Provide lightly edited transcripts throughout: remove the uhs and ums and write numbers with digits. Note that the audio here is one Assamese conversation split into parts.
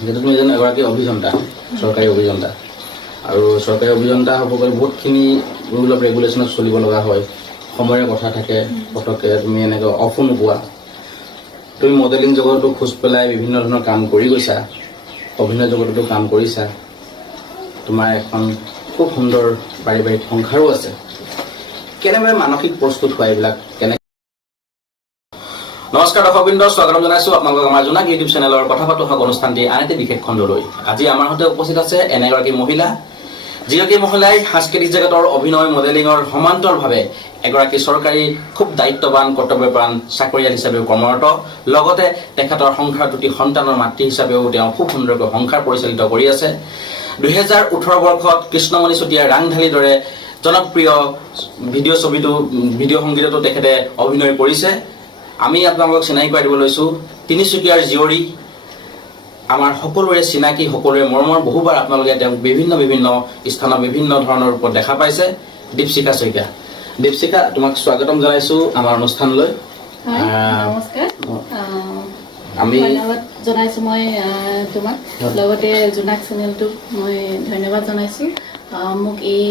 যেহেতু তুমি এজন এগৰাকী অভিযন্তা, চৰকাৰী অভিযন্তা, আৰু চৰকাৰী অভিযন্তা হ'ব গ'লে বহুতখিনি ৰুল অফ ৰেগুলেশ্যনত চলিব লগা হয়, সময়ৰ কথা থাকে, পটককৈ তুমি এনেকৈ অফো নোপোৱা। তুমি মডেলিং জগততো খোজ পেলাই বিভিন্ন ধৰণৰ কাম কৰি গৈছা, অভিনয় জগততো কাম কৰিছা, তোমাৰ এখন খুব সুন্দৰ পাৰিবাৰিক সংসাৰো আছে। কেনেদৰে মানসিক প্ৰস্তুত হোৱা এইবিলাক কেনে? নমস্কাৰ দৰ্শকবৃন্দ, স্বাগতম জনাইছোঁ আপোনালোকক আমাৰ জোনাক ইউটিউব চেনেলৰ কথা পাতো হওক অনুষ্ঠানটি আন এটি বিশেষ খণ্ডলৈ। আজি আমাৰ সৈতে উপস্থিত আছে এনে এগৰাকী মহিলা, যিগৰাকী মহিলাই সাংস্কৃতিক জগতৰ অভিনয় মডেলিঙৰ সমান্তৰভাৱে এগৰাকী চৰকাৰী খুব দায়িত্ববান কৰ্তব্যপ্ৰাণ চাকৰিয়াল হিচাপেও কৰ্মৰত, লগতে তেখেতৰ সংসাৰ দুটি সন্তানৰ মাতৃ হিচাপেও তেওঁ খুব সুন্দৰকৈ সংসাৰ পৰিচালিত কৰি আছে। 2018 বৰ্ষত কৃষ্ণমণি চুতীয়াৰ ৰাংঢালিৰ দৰে জনপ্ৰিয় ভিডিঅ' সংগীততো তেখেতে অভিনয় কৰিছে। আমি আপোনালোকক চিনাকি কৰাই দিব লৈছোঁ তিনিচুকীয়াৰ জীয়ৰী, আমাৰ সকলোৰে চিনাকি, সকলোৰে মৰমৰ, বহুবাৰ আপোনালোকে তেওঁক বিভিন্ন স্থানত বিভিন্ন ধৰণৰ ৰূপত দেখা পাইছে, দীপশিখা শইকীয়া। দীপশিখা, তোমাক স্বাগতম জনাইছোঁ আমাৰ অনুষ্ঠানলৈ। নমস্কাৰ, আমি ধন্যবাদ জনাইছোঁ মই তোমাক, লগতে জোনাক চেনেলটোক মই ধন্যবাদ জনাইছোঁ। মোক এই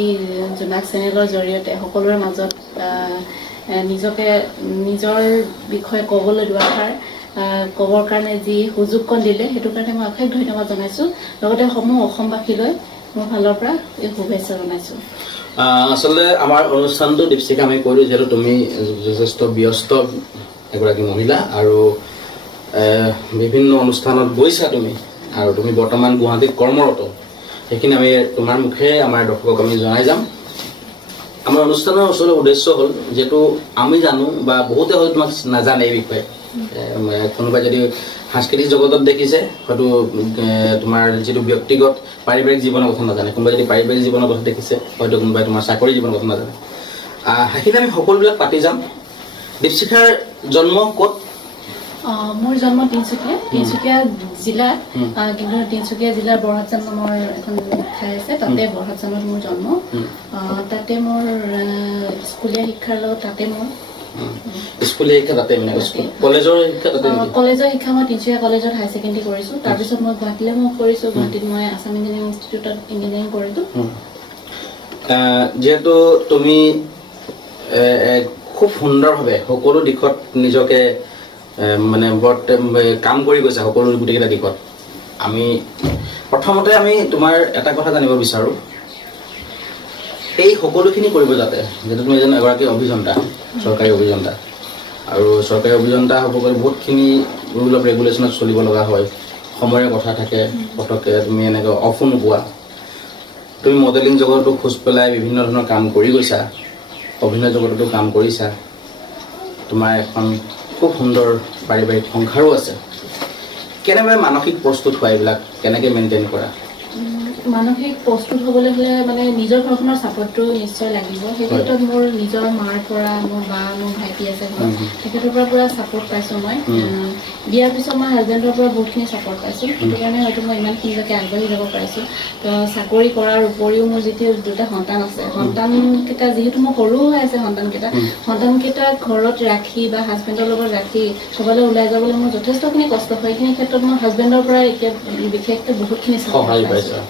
জোনাক চেনেলৰ জৰিয়তে সকলোৰে মাজত নিজকে নিজৰ বিষয়ে ক'বলৈ দুআষাৰ ক'বৰ কাৰণে যি সুযোগকণ দিলে, সেইটো কাৰণে মই অশেষ ধন্যবাদ জনাইছোঁ। লগতে সমূহ অসমবাসীলৈ মোৰ ফালৰ পৰা এই শুভেচ্ছা জনাইছোঁ। আচলতে আমাৰ অনুষ্ঠানটো দীপশিখা আমি কৰিলোঁ, যিহেতু তুমি যথেষ্ট ব্যস্ত এগৰাকী মহিলা আৰু বিভিন্ন অনুষ্ঠানত গৈছা তুমি, আৰু তুমি বৰ্তমান গুৱাহাটীত কৰ্মৰত। সেইখিনি আমি তোমাৰ মুখেৰে আমাৰ দৰ্শকক আমি জনাই যাম। আমাৰ অনুষ্ঠানৰ আচলতে উদ্দেশ্য হ'ল, যিহেতু আমি জানো বা বহুতে হয়তো তোমাক নাজানে এই বিষয়ে, কোনোবাই যদি সাংস্কৃতিক জগতত দেখিছে হয়তো তোমাৰ যিটো ব্যক্তিগত পাৰিবাৰিক জীৱনৰ কথা নাজানে, কোনোবাই যদি পাৰিবাৰিক জীৱনৰ কথা দেখিছে হয়তো কোনোবাই তোমাৰ চাকৰি জীৱনৰ কথা নাজানে। সেইখিনি আমি সকলোবিলাক পাতি যাম। দীপশিখাৰ জন্ম ক'ত? মোৰ জন্ম তিনিচুকীয়া জিলাত, কিন্তু তিনিচুকীয়া জিলাৰ বৰহাটজান নামৰ এখন ঠাই আছে, তাতে বৰহাটজানত মোৰ জন্ম। তাতে মোৰ স্কুলীয়া শিক্ষাৰ লগত তাতে মোৰ স্কুলীয়া শিক্ষা তাতে, কলেজৰ শিক্ষা তাতে? কলেজৰ শিক্ষা মই তিনিচুকীয়া কলেজত হাই ছেকেণ্ডেৰী কৰিছোঁ। তাৰপিছত মই গুৱাহাটীলৈ মুভ কৰিছোঁ। গুৱাহাটীত মই আছাম ইঞ্জিনিয়াৰিং ইনষ্টিটিউটত ইঞ্জিনিয়াৰিং কৰিলোঁ। যিহেতু তুমি খুব সুন্দৰভাৱে সকলো দিশত নিজকে মানে কাম কৰি গৈছা, সকলো গোটেইকেইটা দিশত। আমি প্ৰথমতে আমি তোমাৰ এটা কথা জানিব বিচাৰোঁ, এই সকলোখিনি কৰিব যাতে, যিহেতু তুমি এজন এগৰাকী অভিযন্তা, চৰকাৰী অভিযন্তা, আৰু চৰকাৰী অভিযন্তা হ'ব গ'লে বহুতখিনি ৰুল অফ ৰেগুলেশ্যনত চলিব লগা হয়, সময়ৰ কথা থাকে, পটককৈ তুমি এনেকৈ অফো নোপোৱা। তুমি মডেলিং জগততো খোজ পেলাই বিভিন্ন ধৰণৰ কাম কৰি গৈছা, অভিনয় জগততো কাম কৰিছা, তোমাৰ এখন খুব সুন্দৰ পাৰিবাৰিক সংসাৰো আছে। কেনেদৰে মানসিক প্ৰস্তুত হোৱা এইবিলাক কেনেকৈ মেইনটেইন কৰা? মানসিক প্ৰস্তুত হ'বলৈ হ'লে মানে নিজৰ ঘৰখনৰ ছাপোৰ্টটো নিশ্চয় লাগিব। সেই ক্ষেত্ৰত মোৰ নিজৰ মাৰ পৰা, মোৰ বা, মোৰ ভাইটি আছে ঘৰত, তেখেতৰ পৰা পুৰা ছাপোৰ্ট পাইছোঁ মই। বিয়াৰ পিছত মই হাজবেণ্ডৰ পৰা বহুতখিনি ছাপোৰ্ট পাইছোঁ, সেইটো কাৰণে হয়তো মই ইমানখিনিলৈকে আগবাঢ়ি যাব পাৰিছোঁ। তো চাকৰি কৰাৰ উপৰিও মোৰ যিটো দুটা সন্তান আছে, সন্তানকেইটা যিহেতু মোৰ সৰু হৈ আছে, সন্তানকেইটা ঘৰত ৰাখি বা হাজবেণ্ডৰ লগত ৰাখি ক'ৰবালৈ ওলাই যাবলৈ মোৰ যথেষ্টখিনি কষ্ট হয়। এইখিনি ক্ষেত্ৰত মই হাজবেণ্ডৰ পৰা এতিয়া বিশেষকৈ বহুতখিনি সহায় পাইছোঁ।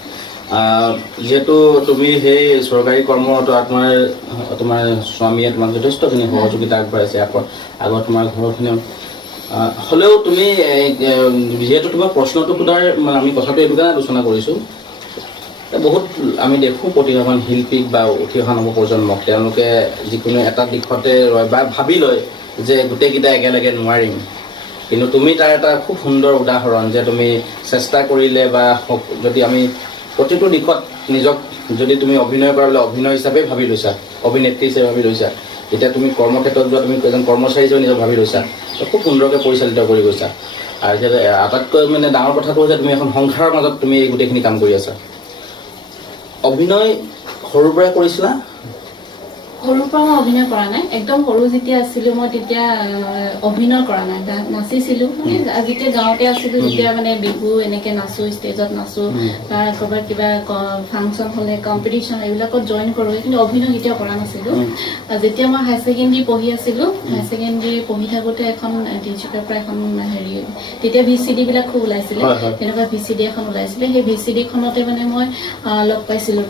যিহেতু তুমি সেই চৰকাৰী কৰ্মৰত, তোমাৰ স্বামীয়ে তোমাক যথেষ্টখিনি সহযোগিতা আগবঢ়াইছে, আগত তোমাৰ ঘৰখিনি হ'লেও তুমি যিহেতু তোমাৰ প্ৰশ্নটো সোধাৰ আমি কথাটো এইটো কাৰণে আলোচনা কৰিছোঁ, বহুত আমি দেখোঁ প্ৰতিভাৱান শিল্পীক বা উঠি অহা নৱপ্ৰজন্মক তেওঁলোকে যিকোনো এটা দিশতে ৰয় বা ভাবি লয় যে গোটেইকেইটা একেলগে নোৱাৰিম, কিন্তু তুমি তাৰ এটা খুব সুন্দৰ উদাহৰণ যে তুমি চেষ্টা কৰিলে বা যদি আমি প্ৰতিটো দিশত নিজক যদি তুমি অভিনয় কৰাবলৈ অভিনয় হিচাপে ভাবি লৈছা, অভিনেত্ৰী হিচাপে ভাবি লৈছা, যেতিয়া তুমি কৰ্মক্ষেত্ৰত যোৱা তুমি এজন কৰ্মচাৰী হিচাপে নিজক ভাবি লৈছা, খুব সুন্দৰকৈ পৰিচালিত কৰি গৈছা। আৰু এতিয়া আটাইতকৈ মানে ডাঙৰ কথাটো হৈছে তুমি এখন সংসাৰৰ মাজত তুমি এই গোটেইখিনি কাম কৰি আছা। অভিনয় সৰুৰ পৰাই কৰিছিলা? সৰুৰ পৰা মই অভিনয় কৰা নাই একদম সৰু যেতিয়া আছিলো মই তেতিয়া অভিনয় কৰা নাই নাচিছিলো মানে যেতিয়া গাঁৱতে আছিলো যেতিয়া মানে বিহু এনেকে নাচো ষ্টেজত নাচো বা ক'ৰবাত কিবা ফাংচন হ'লে কম্পিটিশ্যন এইবিলাকত জইন কৰোঁ কিন্তু অভিনয় কেতিয়াও কৰা নাছিলো যেতিয়া মই হায়াৰ ছেকেণ্ডেৰী পঢ়ি আছিলো হায়াৰ ছেকেণ্ডেৰী পঢ়ি থাকোঁতে এখন তিনিচুকীয়াৰ পৰা এখন হেৰি তেতিয়া VCD বিলাক খুব ওলাইছিলে তেনেকুৱা VCD এখন ওলাইছিলে সেই VCD খনতে মানে মই লগ পাইছিলো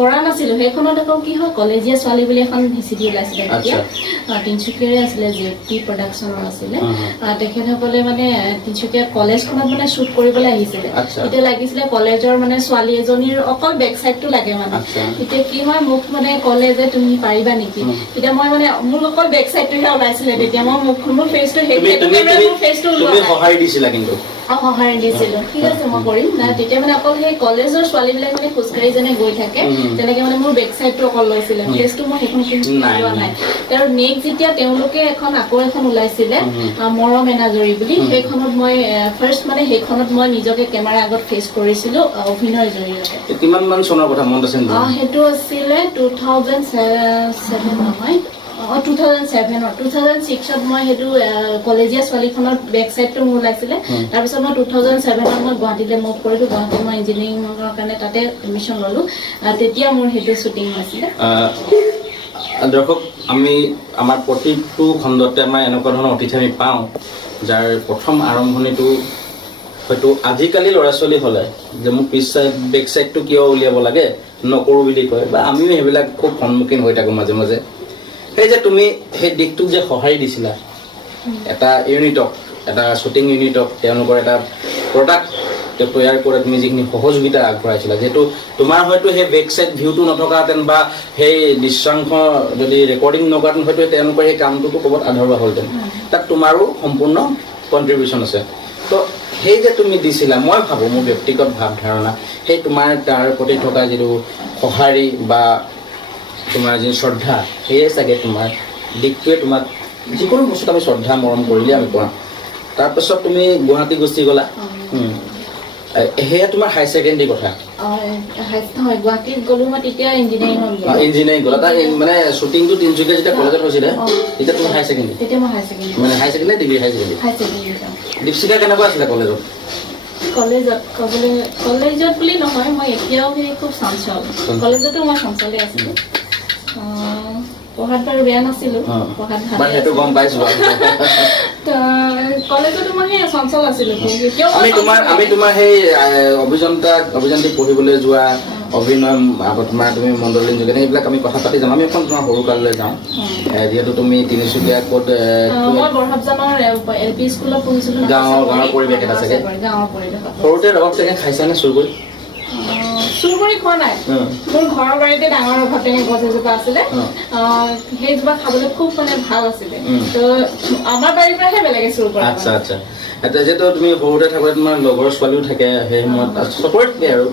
কৰা নাছিলো সেইখনত আকৌ কি হয় কলেজীয়া ছোৱালী বুলি এখন VCD ওলাইছিলে তেতিয়া তিনিচুকীয়াৰে আছিলে JP প্ৰডাকশ্যনৰ আছিলে তেখেতসকলে মানে তিনিচুকীয়া কলেজখনত মানে শ্বুট কৰিবলৈ আহিছিলে তেতিয়া লাগিছিলে কলেজৰ মানে ছোৱালী এজনীৰ অকল বেক চাইডটো লাগে মানে তেতিয়া কি হয় মোক মানে ক'লে যে তুমি পাৰিবা নেকি তেতিয়া মই মানে মোৰ অকল বেক চাইডটোহে ওলাইছিলে তেতিয়া মই মোৰ ফেচটো সহায় দিছিলা কিন্তু সহায় দিছিলো ঠিক আছে মই কৰিম তেতিয়া মানে অকল সেই কলেজৰ ছোৱালীবিলাক মানে খোজকাঢ়ি যেনে গৈ থাকে তেনেকে মানে মোৰ বেক চাইডটো অকল লৈছিলে ফেচটো মই সেইখন লোৱা নাই আৰু নেক্সট যেতিয়া তেওঁলোকে আকৌ এখন ওলাইছিলে মৰম এনাজৰী বুলি সেইখনত মই ফাৰ্ষ্ট মানে সেইখনত মই নিজকে কেমেৰা আগত ফেচ কৰিছিলো অভিনয়ৰ জৰিয়তে কিমান মান চনৰ কথা মনত আছে সেইটো আছিলে 2007 নহয় 2006ত মই সেইটো কলেজীয়া ছোৱালীখনত বেক চাইডটো মোৰ ওলাইছিলে তাৰপিছত মই 2007ত মই গুৱাহাটীলৈ মুভ কৰিলোঁ গুৱাহাটীত মই ইঞ্জিনিয়াৰিঙৰ কাৰণে তাতে এডমিশ্যন ল'লোঁ তেতিয়া মোৰ সেইটো শ্বুটিং হৈছিলে দৰ্শক আমি আমাৰ প্ৰতিটো খণ্ডতে আমাৰ এনেকুৱা ধৰণৰ অতিথি আমি পাওঁ যাৰ প্ৰথম আৰম্ভণিটো হয়তো আজিকালি ল'ৰা ছোৱালী হ'লে যে মোক পিছ চাইড বেক চাইডটো কিয় উলিয়াব লাগে নকৰোঁ বুলি কয় বা আমিও সেইবিলাক খুব সন্মুখীন হৈ থাকোঁ মাজে মাজে সেই যে তুমি সেই দিশটোক যে সঁহাৰি দিছিলা এটা ইউনিটক এটা শ্বুটিং ইউনিটক তেওঁলোকৰ এটা প্ৰডাক্ট তৈয়াৰ কৰে তুমি যিখিনি সহযোগিতা আগবঢ়াইছিলা যিহেতু তোমাৰ হয়তো সেই বেক চাইড ভিউটো নথকাহেঁতেন বা সেই দৃশ্যাংশ যদি ৰেকৰ্ডিং নকৰাহেঁতেন হয়তো তেওঁলোকৰ সেই কামটোতো ক'ৰবাত আধৰুৱা হ'লহেঁতেন তাত তোমাৰো সম্পূৰ্ণ কণ্ট্ৰিবিউশ্যন আছে তো সেই যে তুমি দিছিলা মই ভাবোঁ মোৰ ব্যক্তিগত ভাৱধাৰণা সেই তোমাৰ তাৰ প্ৰতি থকা যিটো সঁহাৰি বা তোমাৰ যি শ্ৰদ্ধা সেয়ে চাগে তোমাৰ দিশটোৱে তোমাক যিকোনো বস্তুত আমি শ্ৰদ্ধা মৰম কৰিলে আমি কোৱা তাৰপাছত তুমি গুৱাহাটী গুচি গ'লা সেয়া তোমাৰ হায়াৰ ছেকেণ্ডেৰী কথা গুৱাহাটীত গ'লো মই তেতিয়া ইঞ্জিনিয়াৰিং গ'লা তাৰ মানে শ্বুটিংটো তিনিচুকীয়া যেতিয়া কলেজত হৈছিলে তেতিয়া তোমাৰ হায়াৰ ছেকেণ্ডেৰী মানে higher secondary degree higher secondary Dipshikha কেনেকুৱা আছিলে কলেজত বুলি নহয় মই এতিয়াও সেই খুব চঞ্চল কলেজতো মই চঞ্চলে আছিলোঁ পঢ়াত বাৰু বেয়া নাছিলোঁ পঢ়াত ভাল সেইটো গম পাইছোঁ কলেজতো মই সেই চঞ্চল আছিলোঁ আমি তোমাৰ সেই অভিযান্ত্ৰিক পঢ়িবলৈ যোৱা অভিনয় তোমাৰ তুমি মণ্ডলীন যোগে এইবিলাক আমি কথা পাতি যাম আমি এখন তোমাৰ সৰু কাললৈ যাওঁ যিহেতু তুমি তিনিচুকীয়া ক'ত মই বৰহাবজানৰ LP স্কুলত পঢ়িছিলোঁ গাঁৱৰ পৰিৱেশ এটা চাগে সৰুতে ৰবাব চাগে খাইছানে চুৰ কৰি চুৰ কৰি খোৱা নাই মোৰ ঘৰৰ বাৰীতে ডাঙৰ ৰবাব টেঙা গছ এজোপা আছিলে সেইজোপা খাবলৈ খুব মানে ভাল আছিলে তো আমাৰ বাৰীৰ পৰাহে বেলেগে চুৰ কৰে আচ্ছা আচ্ছা এতিয়া যিহেতু তুমি সৰুতে থাকোঁতে তোমাৰ লগৰ ছোৱালীও থাকে সেই সময়ত চবৰে থাকে আৰু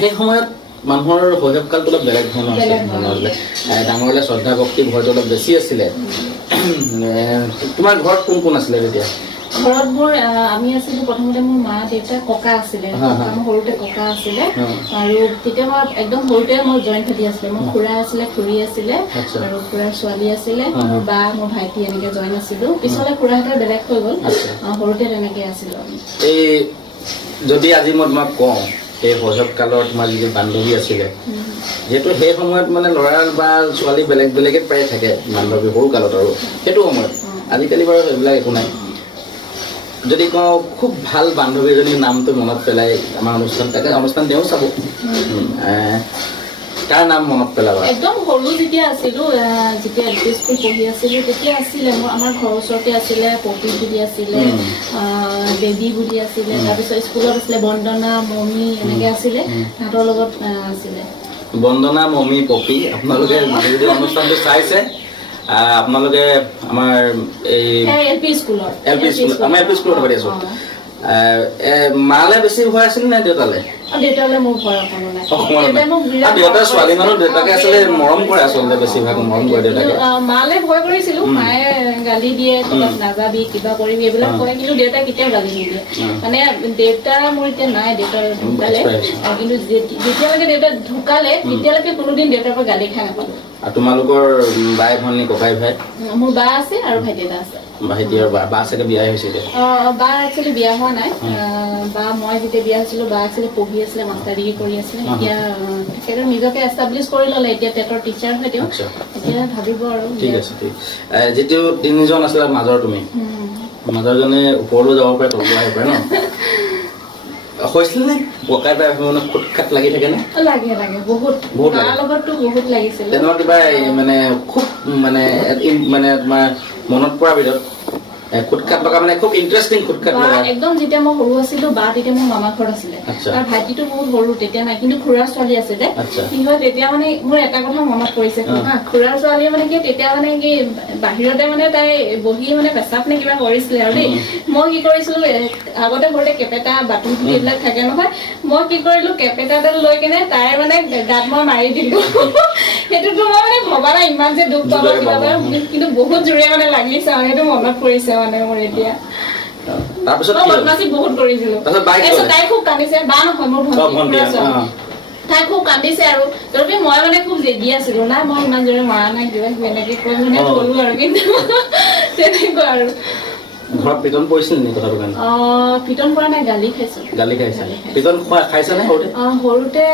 সেই সময়ত মানুহৰ শৈশৱকালটো অলপ বেলেগ ধৰণৰ আছিল ডাঙৰলৈ শ্ৰদ্ধা ভক্তি ভয়টো অলপ বেছি আছিলে তোমাৰ ঘৰত কোন কোন আছিলে তেতিয়া ঘৰত মোৰ আমি আছিলোঁ প্ৰথমতে মোৰ মা দেউতা ককা আছিলে মোৰ সৰুতে ককা আছিলে আৰু তেতিয়া মই একদম সৰুতে মোৰ জইণ্ট ফেমিলি আছিলে মোৰ খুৰা আছিলে খুৰী আছিলে আৰু খুৰাৰ ছোৱালী আছিলে মোৰ বা মোৰ ভাইটি এনেকৈ জইন আছিলোঁ পিছলৈ খুৰাহঁতে বেলেগ হৈ গ'ল সৰুতে তেনেকৈ আছিলোঁ এই যদি আজি মই তোমাক কওঁ সেই শৈশৱকালৰ তোমাৰ যিটো বান্ধৱী আছিলে যিহেতু সেই সময়ত মানে ল'ৰা বা ছোৱালী বেলেগ বেলেগে প্ৰায় থাকে বান্ধৱী সৰু কালত আৰু সেইটো সময়ত আজিকালি বাৰু সেইবিলাক একো নাই যদি কওঁ খুব ভাল বান্ধৱী এজনীৰ নামটো মনত পেলাই আমাৰ অনুষ্ঠান তেওঁ চাব কাৰ নাম মনত পেলাবা একদম সৰু যেতিয়া আছিলোঁ যেতিয়া LP স্কুল পঢ়ি আছিলোঁ তেতিয়া আছিলে আমাৰ ঘৰৰ ওচৰতে আছিলে পপি বুলি আছিলে বেবী বুলি আছিলে তাৰপিছত স্কুলত আছিলে বন্দনা মমি এনেকৈ আছিলে সিহঁতৰ লগত আছিলে বন্দনা মমি পপি আপোনালোকে যদি অনুষ্ঠানটো চাইছে আপোনালোকে আমাৰ এই LP স্কুল আমাৰ LP স্কুলত পাতি আছোঁ মালে বেছি ভয় আছিল নে দেউতালে দেউতালে মোৰ ভয় অকণো নাই দেউতাৰ ছোৱালী মানুহ দেউতাকে আচলতে মৰম কৰে আচলতে বেছিভাগ মৰম কৰে দেউতাকে মালে ভয় কৰিছিলোঁ মায়ে গালি দিয়ে ক'ৰবাত নাযাবি কিবা কৰিবি এইবিলাক কয় কিন্তু দেউতাই কেতিয়াও গালি নিদিয়ে মানে দেউতা মোৰ এতিয়া নাই দেউতাৰ ঢুকালে কিন্তু যেতিয়ালৈকে দেউতা ঢুকালে তেতিয়ালৈকে কোনোদিন দেউতাৰ পৰা গালি খাই নাপালোঁ আৰু তোমালোকৰ বাই ভনী ককাই ভাই মোৰ বা আছে আৰু ভাইটি এটা আছে ভাইটি আৰু বা চাগে বিয়াই হৈছে এতিয়া বা একচুৱেলি বিয়া হোৱা নাই বা মই যেতিয়া বিয়া হৈছিলো বা একচুৱেলি পঢ়ি আছিলে মাষ্টাৰ ডিগ্ৰী কৰি আছিলে এতিয়া তেখেতে নিজকে এষ্টাব্লিছ কৰি ল'লে এতিয়া টেটৰ টিচাৰ হয় তেওঁ এতিয়া ভাবিব আৰু ঠিক আছে ঠিক যিটো তিনিজন আছিলে মাজৰ তুমি মাজৰজনে ওপৰলৈ যাব পাৰে তললৈ আহিব পাৰে ন হৈছিল নে ককাই বাই মানে খুট খাট লাগি থাকে নে লাগে লাগে বহুত মাৰ লগততো বহুত লাগিছিল তেনেকুৱা কিবা মানে খুব মানে মানে তোমাৰ মনত পৰা ভিতৰত খুটখাট লগা মানে খুব ইণ্টাৰেষ্টিং খুটখাট লগা একদম যেতিয়া মই সৰু আছিলো বা তেতিয়া মোৰ মামাৰ ঘৰত আছিলে তাৰ ভাইটিটো বহুত সৰু তেতিয়া নাই কিন্তু খুৰাৰ ছোৱালী আছিলে কি হয় তেতিয়া মানে মোৰ এটা কথা মনত পৰিছে খুৰাৰ ছোৱালী মানে কি তেতিয়া মানে কি বাহিৰতে মানে তাই বহি মানে পেচাব নে কিবা কৰিছিলে আৰু দেই মই কি কৰিছিলো আগতে সৰুতে কেপেটা বাটুল এইবিলাক থাকে নহয় মই কি কৰিলো কেপেটাডাল লৈ কেনে তাই মানে গাত মই মাৰি দিলো সেইটোতো মই মানে ভবা নাই ইমান যে দুখ পাব কিবা কিন্তু বহুত জোৰে মানে লাগিছে আৰু সেইটো মনত পৰিছে মানে মোৰ এতিয়া তাৰপিছত বদমাছি বহুত কৰিছিলো তাই খুব কান্দিছে বা নহয় মোৰ ভণ্টি তাই খুব কান্দিছে আৰু তথাপি মই মানে খুব জেদি আছিলো নাই মই ইমান জোৰে মৰা নাই কিবা এনেকে কৈ মানে কলো আৰু কিন্তু তেনেকুৱা আৰু ঘৰত পিটন পৰিছিল নেকি কথাটো কাৰণে পিটন পৰা নাই গালি খাইছো গালি খাইছা পিটন খাইছা নে সৰুতে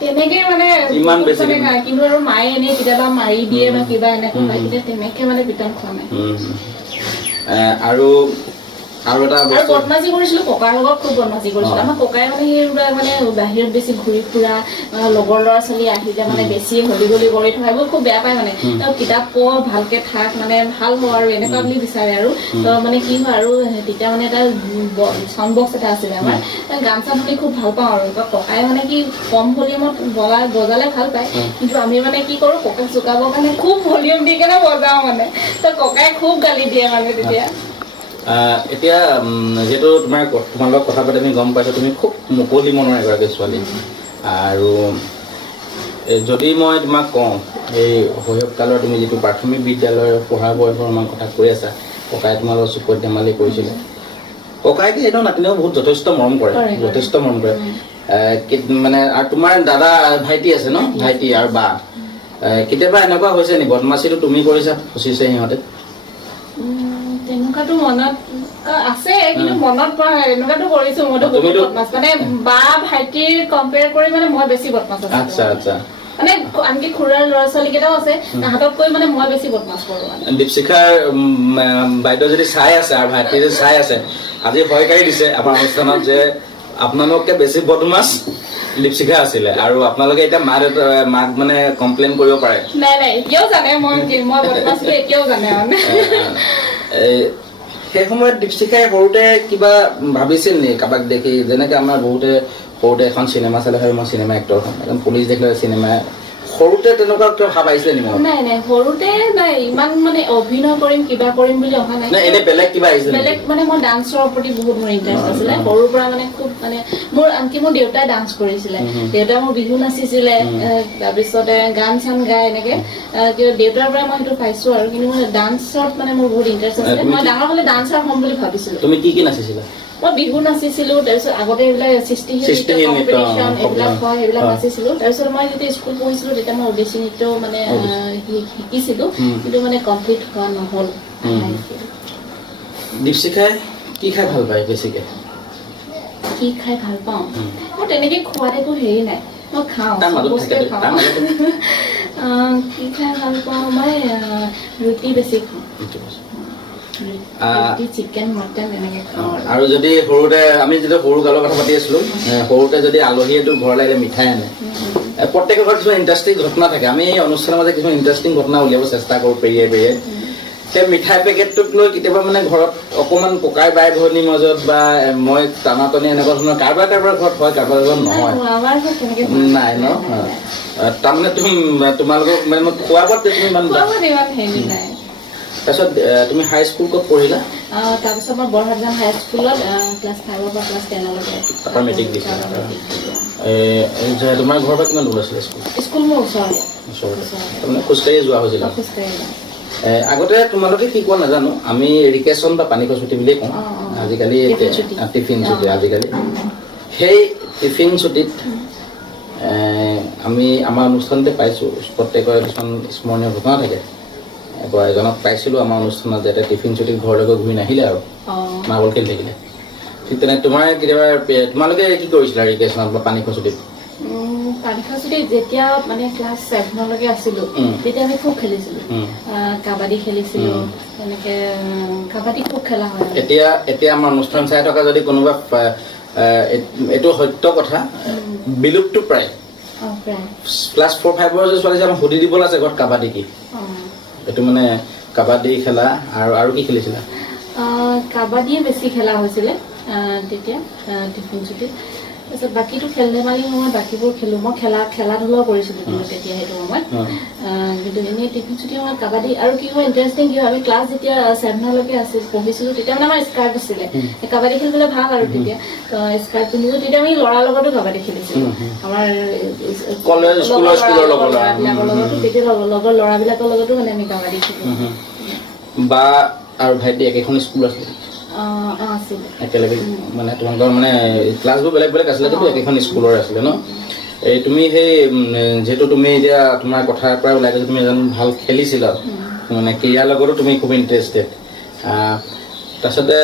তেনেকে মানে ইমান বেছি কিন্তু আৰু মায়ে এনেই কেতিয়াবা মাৰি দিয়ে বা কিবা এনেকুৱা হয় কিন্তু তেনেকে মানে পিটন খোৱা নাই আৰু এটা বদমাছি কৰিছিলো ককাৰ লগত খুব বদমাছি কৰিছিলো আমাৰ ককাই মানে সেইবিলাক মানে বাহিৰত বেছি ঘূৰি ফুৰা লগৰ ল'ৰা ছোৱালী আহিলে মানে বেছি হলি গলি কৰি থকা এইবোৰ খুব বেয়া পায় মানে কিতাপ পঢ় ভালকে থাক মানে ভাল হওঁ আৰু এনেকুৱা বুলি বিচাৰে আৰু মানে কি হয় আৰু তেতিয়া মানে এটা চাউণ্ড বক্স এটা আছিলে আমাৰ গান চান শুনি খুব ভাল পাওঁ আৰু ককাই মানে কি কম ভলিউমত বজালে ভাল পায় কিন্তু আমি মানে কি কৰো ককাক চুকাবৰ কাৰণে খুব ভলিউম দি কেনে বজাও মানে ককাই খুব গালি দিয়ে মানে তেতিয়া এতিয়া যিহেতু তোমাৰ লগত কথা পাতি আমি গম পাইছোঁ তুমি খুব মুকলি মনৰ এগৰাকী ছোৱালী আৰু যদি মই তোমাক কওঁ এই শৈশৱকালৰ তুমি যিটো প্ৰাথমিক বিদ্যালয়ৰ পঢ়া বয়সৰ আমাৰ কথা কৈ আছা ককাই তোমাৰ লগত চুকত ধেমালি কৰিছিলে ককাইকে এইটো নাতিনেও বহুত যথেষ্ট মৰম কৰে মানে আৰু তোমাৰ দাদা ভাইটি আছে ন ভাইটি আৰু বা কেতিয়াবা এনেকুৱা হৈছে নি বদমাচিটো তুমি কৰিছা ফচিছে সিহঁতে তেনেকুৱাটো মনত আছে কিন্তু মনত পৰা এনেকুৱাটো কৰিছো মইতো বহুত বদমাছ মানে বা ভাইটিৰ কম্পেয়াৰ কৰি মানে মই বেছি বদমাছ আছো মানে আনকি খুৰাৰ ল'ৰা ছোৱালী কেইটাও আছে তাহাঁততকৈ মানে মই বেছি বদমাছ কৰো দীপশিখাৰ বাইদেউ যদি চাই আছে আৰু ভাইটি যদি চাই আছে আজি সহায়কাৰী দিছে আমাৰ অনুষ্ঠানত যে আপোনালোককে বেছি বদমাছ দীপশিখা আছিলে আৰু আপোনালোকে এতিয়া মাক মানে কমপ্লেইন কৰিব পাৰে নাই এতিয়াও জানে মই বদমাছ এতিয়াও জানে মানে সেই সময়ত দীপশিখাই সৰুতে কিবা ভাবিছিল নেকি কাৰোবাক দেখি যেনেকে আমাৰ বহুতে সৰুতে এখন চিনেমা চালে হয় মই চিনেমা এক্টৰ হ'ম একদম পুলিচ দেখিলে চিনেমা সৰুতে তেনেকুৱা কিয় ভাব আহিছিলে নেকি নাই সৰুতে নাই ইমান মানে অভিনয় কৰিম কিবা কৰিম বুলি অহা নাই এনে বেলেগ কিবা আহিছিলে বেলেগ মানে মই ডান্সৰ প্ৰতি বহুত মোৰ ইণ্টাৰেষ্ট আছিলে সৰুৰ পৰা মানে খুব মানে মোৰ আনকি মোৰ দেউতাই ডান্স কৰিছিলে দেউতাই মোৰ বিহু নাচিছিলে তাৰপিছতে গান চান গাই এনেকে দেউতাৰ পৰা মই সেইটো পাইছো আৰু কিন্তু মোৰ ডান্সত মানে মোৰ বহুত ইণ্টাৰেষ্ট আছিলে মই ডাঙৰ হ'লে ডান্সাৰ হ'ম বুলি ভাবিছিলো তুমি কি নাচিছিলা মই বিহু নাচিছিলো তাৰপিছত আগতে এইবিলাক সৃষ্টি কম্পিটিশ্যন এইবিলাক হয় সেইবিলাক নাচিছিলো তাৰপিছত মই যেতিয়া স্কুল পঢ়িছিলো তেতিয়া মই ওডিচি নৃত্য মানে শিকিছিলো কিন্তু মানে কমপ্লিট হোৱা নহ'ল দীপশিখাই কি খাই ভাল পায় বেছিকে কি খাই ভাল পাওঁ মোৰ তেনেকে খোৱাত একো হেৰি নাই মই খাওঁ কি খাই ভাল পাওঁ মই ৰুটি বেছি খাওঁ চিকেন মটন এনেকে খাওঁ আৰু যদি সৰুতে আমি যেতিয়া সৰু কালৰ কথা পাতি আছিলো সৰুতে যদি আলহীয়েতো ঘৰলৈ আহিলে মিঠাই আনে প্ৰত্যেকৰ ঘৰত কিছুমান ইণ্টাৰেষ্টিং ঘটনা থাকে আমি এই অনুষ্ঠানৰ মাজত কিছুমান ইণ্টাৰেষ্টিং ঘটনা উলিয়াব চেষ্টা কৰোঁ পেৰিয়ে সেই মিঠাই পেকেটটোক লৈ কেতিয়াবা মানে ঘৰত অকণমান ককাই বাই ভনীৰ মাজত বা মই টানাটনি এনেকুৱা ধৰণৰ কাৰোবাৰ ঘৰত হয় কাৰোবাৰ ঘৰত নহয় নাই ন তাৰমানে তোমালোকক মানে মই খোৱা বোৱাত তুমি ইমান তাৰপিছত তুমি হাই স্কুল ক'ত পঢ়িলা তাৰপিছত মই বৰহাটজান হাই স্কুলত ক্লাছ 5ৰ পৰা ক্লাছ 10লৈকে তাৰপৰা মেট্ৰিক দিছা তোমাৰ ঘৰৰ পৰা কিমান দূৰ আছিলে স্কুল মোৰ ওচৰতে তাৰমানে খোজকাঢ়িয়ে যোৱা হৈছিলে আগতে তোমালোকে কি কোৱা নাজানো আমি ৰিকেশ্যন বা পানী খচুটি বুলিয়ে কওঁ আজিকালি টিফিন ছুটি আজিকালি সেই টিফিন ছুটিত আমি আমাৰ অনুষ্ঠানতে পাইছোঁ প্ৰত্যেকৰে কিছুমান স্মৰণীয় ঘটনা থাকে এজনক পাইছিলোঁ আমাৰ অনুষ্ঠানত যাতে টিফিন চুটি ঘৰলৈকে ঘূৰি নাহিলে আৰু মাৰ্বল খেলি থাকিলে ঠিক তেনে তোমাৰ কেতিয়াবা তোমালোকে কি কৰিছিলা ৰিক্ৰেশ্যনত বা পানী খচুটিত পানী খচুটি যেতিয়া মানে ক্লাছ 7লৈকে আছিলোঁ তেতিয়া আমি খুব খেলিছিলোঁ কাবাডী খেলিছিলোঁ তেনেকৈ কাবাডী খুব খেলা হয় এতিয়া আমাৰ অনুষ্ঠান চাই থকা যদি কোনোবা এইটো সত্য কথা বিলুপ্ত প্ৰায় ক্লাছ 4-5 যে ছোৱালী যে আমাক সুধি দিবলৈ আছে ঘৰত কাবাডী কি এইটো মানে কাবাডী খেলা আৰু কি খেলিছিলা কাবাডীয়ে বেছি খেলা হৈছিলে তেতিয়া টিফিন ছুটিত তাৰপিছত বাকীটো খেল ধেমালি মই বাকীবোৰ খেলোঁ মই খেলা ধূলাও কৰিছিলোঁ কিন্তু তেতিয়া সেইটো সময়ত কিন্তু এনেই টিফিন ছুটি সময়ত কাবাডী আৰু কি হয় ইণ্টাৰেষ্টিং কি হয় আমি ক্লাছ যেতিয়া 7লৈকে পঢ়িছিলোঁ তেতিয়া মানে আমাৰ স্কাৰ্ট আছিলে কাবাডী খেলিবলৈ ভাল আৰু তেতিয়া স্কাৰ্ট পিন্ধিছোঁ তেতিয়া আমি ল'ৰাৰ লগতো কাবাডী খেলিছিলোঁ আমাৰ ল'ৰাবিলাকৰ লগতো তেতিয়া লগৰ ল'ৰাবিলাকৰ লগতো মানে আমি কাবাডী খেলোঁ বা আৰু ভাইটি একেখন স্কুল আছিলে একেলগে মানে তোমালোকৰ মানে ক্লাছবোৰ বেলেগ বেলেগ আছিলে কিন্তু একেখন স্কুলৰ আছিলে ন এই তুমি সেই যিহেতু তুমি এতিয়া তোমাৰ কথাৰ পৰা ওলাই গৈছে তুমি এজন ভাল খেলিছিলা মানে ক্ৰীড়াৰ লগতো তুমি খুব ইণ্টাৰেষ্টেড তাৰপিছতে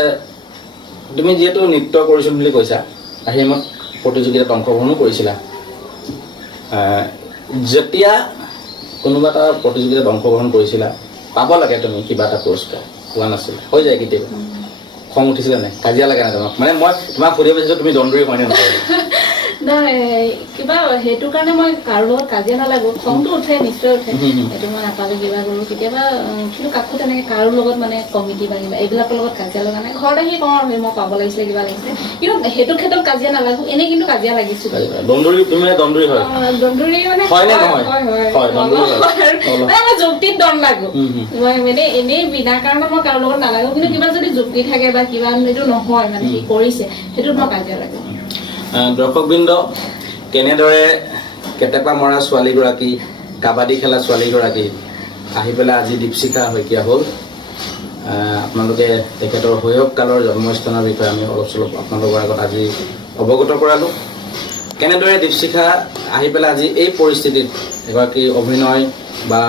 তুমি যিহেতু নৃত্য কৰিছোঁ বুলি কৈছা আহিমত প্ৰতিযোগিতাত অংশগ্ৰহণো কৰিছিলা যেতিয়া কোনোবা এটা প্ৰতিযোগিতাত অংশগ্ৰহণ কৰিছিলা পাব লাগে তুমি কিবা এটা পুৰস্কাৰ পোৱা নাছিল হৈ যায় কেতিয়াবা খং উঠিছিলে নাই কাজিয়া লাগে নাই তোমাক মানে মই তোমাক সুধিব বিচাৰিছোঁ তুমি দণ্ডুৰী হয়নে নহয় নাই কিবা সেইটো কাৰণে মই কাৰো লগত কাজিয়া নালাগো খংটো উঠে নিশ্চয় উঠে সেইটো মই নাপালোঁ কিবা কৰোঁ কেতিয়াবা কিন্তু কাকো তেনেকৈ কাৰো লগত মানে কমিটি বা কিবা এইবিলাকৰ লগত কাজিয়া লগা নাই ঘৰত আহি কওঁ মই পাব লাগিছিলে কিবা লাগিছিলে কিন্তু সেইটো ক্ষেত্ৰত কাজিয়া নালাগো এনেই কিন্তু কাজিয়া লাগিছোঁ দণ্ডুৰী তুমি দণ্ডুৰী হয় দণ্ডুৰী মানে মই যুক্তিত দণ্ড লাগো মই মানে এনেই বিনা কাৰণত মই কাৰো লগত নালাগো কিন্তু কিবা যদি যুক্তি থাকে বা কিবা এইটো নহয় মানে সি কৰিছে সেইটোত মই কাজিয়া লাগো দৰ্শকবৃন্দ কেনেদৰে কেটেপা মৰা ছোৱালীগৰাকী কাবাডী খেলা ছোৱালীগৰাকী আহি পেলাই আজি দীপশিখা শইকীয়া হ'ল আপোনালোকে তেখেতৰ শৈশৱকালৰ জন্মস্থানৰ বিষয়ে আমি অলপ চলপ আপোনালোকৰ আগত আজি অৱগত কৰালোঁ কেনেদৰে দীপশিখা আহি পেলাই আজি এই পৰিস্থিতিত এগৰাকী অভিনয় বা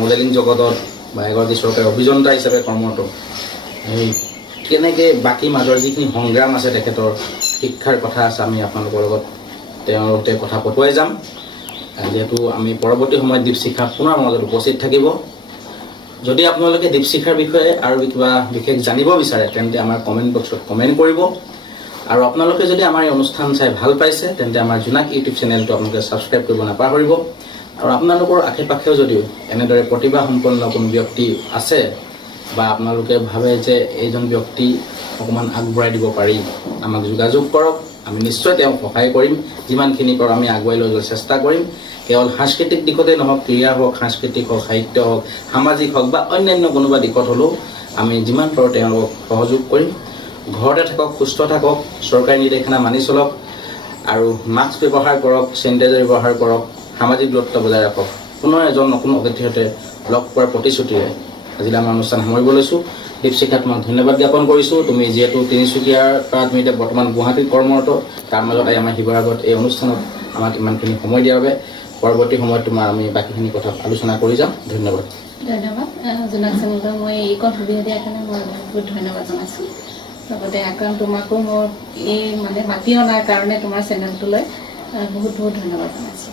মডেলিং জগতত বা এগৰাকী চৰকাৰী অভিযন্তা হিচাপে কৰ্মৰত এই কেনেকৈ বাকী মাজৰ যিখিনি সংগ্ৰাম আছে তেখেতৰ শিক্ষাৰ কথা আছে আমি আপোনালোকৰ লগত তেওঁৰ সৈতে কথা পতুৱাই যাম যিহেতু আমি পৰৱৰ্তী সময়ত দীপশিখা পুনৰ মাজত উপস্থিত থাকিব যদি আপোনালোকে দীপশিখাৰ বিষয়ে আৰু কিবা বিশেষ জানিব বিচাৰে তেন্তে আমাৰ কমেণ্ট বক্সত কমেণ্ট কৰিব আৰু আপোনালোকে যদি আমাৰ এই অনুষ্ঠান চাই ভাল পাইছে তেন্তে আমাৰ জোনাক ইউটিউব চেনেলটো আপোনালোকে ছাবস্ক্ৰাইব কৰিব নাপাহৰিব আৰু আপোনালোকৰ আশে পাশেও যদিও এনেদৰে প্ৰতিভাসম্পন্ন কোনো ব্যক্তি আছে বা আপোনালোকে ভাবে যে এইজন ব্যক্তি অকণমান আগবঢ়াই দিব পাৰি আমাক যোগাযোগ কৰক আমি নিশ্চয় তেওঁক সহায় কৰিম যিমানখিনি পাৰোঁ আমি আগুৱাই লৈ যোৱাৰ চেষ্টা কৰিম কেৱল সাংস্কৃতিক দিশতে নহওক ক্ৰীড়া হওক সাংস্কৃতিক হওক সাহিত্য হওক সামাজিক হওক বা অন্যান্য কোনোবা দিশত হ'লেও আমি যিমান পাৰোঁ তেওঁলোকক সহযোগ কৰিম ঘৰতে থাকক সুস্থ থাকক চৰকাৰী নিৰ্দেশনা মানি চলক আৰু মাস্ক ব্যৱহাৰ কৰক চেনিটাইজাৰ ব্যৱহাৰ কৰক সামাজিক দূৰত্ব বজাই ৰাখক পুনৰ এজন নতুন অতিথিৰ সৈতে লগ পোৱাৰ প্ৰতিশ্ৰুতিৰে আজিলৈ আমাৰ অনুষ্ঠান সামৰিব লৈছোঁ দীপশিখা তোমাক ধন্যবাদ জ্ঞাপন কৰিছোঁ তুমি যিহেতু তিনিচুকীয়াৰ পৰা তুমি এতিয়া বৰ্তমান গুৱাহাটীত কৰ্মৰত তাৰ মাজত আমাৰ শিৱসাগৰত এই অনুষ্ঠানত আমাক ইমানখিনি সময় দিয়াৰ বাবে পৰৱৰ্তী সময়ত তোমাৰ আমি বাকীখিনি কথা আলোচনা কৰি যাম ধন্যবাদ জোনাক চেনেলক মই এইকণ সুবিধা দিয়াৰ কাৰণে মই বহুত ধন্যবাদ জনাইছোঁ লগতে আক্ৰাম তোমাকো মোৰ এই মানে মাতি অনাৰ কাৰণে তোমাৰ চেনেলটোলৈ বহুত বহুত ধন্যবাদ জনাইছোঁ